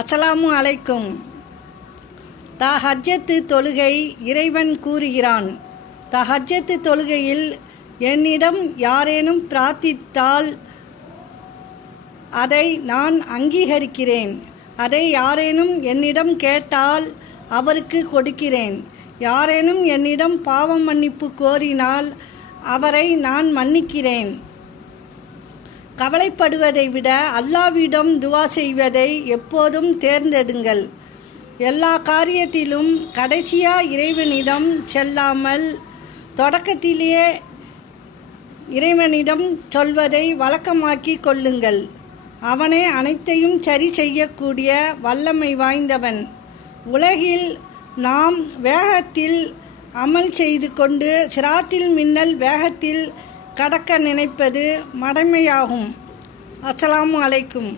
அஸ்ஸலாமு அலைக்கும். தஹஜ்ஜத் தொழுகை இறைவன் கூறுகிறான், தஹஜ்ஜத் தொழுகையில் என்னிடம் யாரேனும் பிரார்த்தித்தால் அதை நான் அங்கீகரிக்கிறேன். அதை யாரேனும் என்னிடம் கேட்டால் அவருக்கு கொடுக்கிறேன். யாரேனும் என்னிடம் பாவம் மன்னிப்பு கோரினால் அவரை நான் மன்னிக்கிறேன். கவலைப்படுவதை விட அல்லாஹ்விடம் துவா செய்வதை எப்போதும் தேர்ந்தெடுங்கள். எல்லா காரியத்திலும் கடைசியாக இறைவனிடம் செல்லாமல் தொடக்கத்திலேயே இறைவனிடம் சொல்வதை வழக்கமாக்கி கொள்ளுங்கள். அவனே அனைத்தையும் சரி செய்யக்கூடிய வல்லமை வாய்ந்தவன். உலகில் நாம் வேகத்தில் அமல் செய்து கொண்டு சிராத்தில் மின்னல் வேகத்தில் கடக்க நினைப்பது மடமையாகும். அஸ்ஸலாமு அலைக்கும்.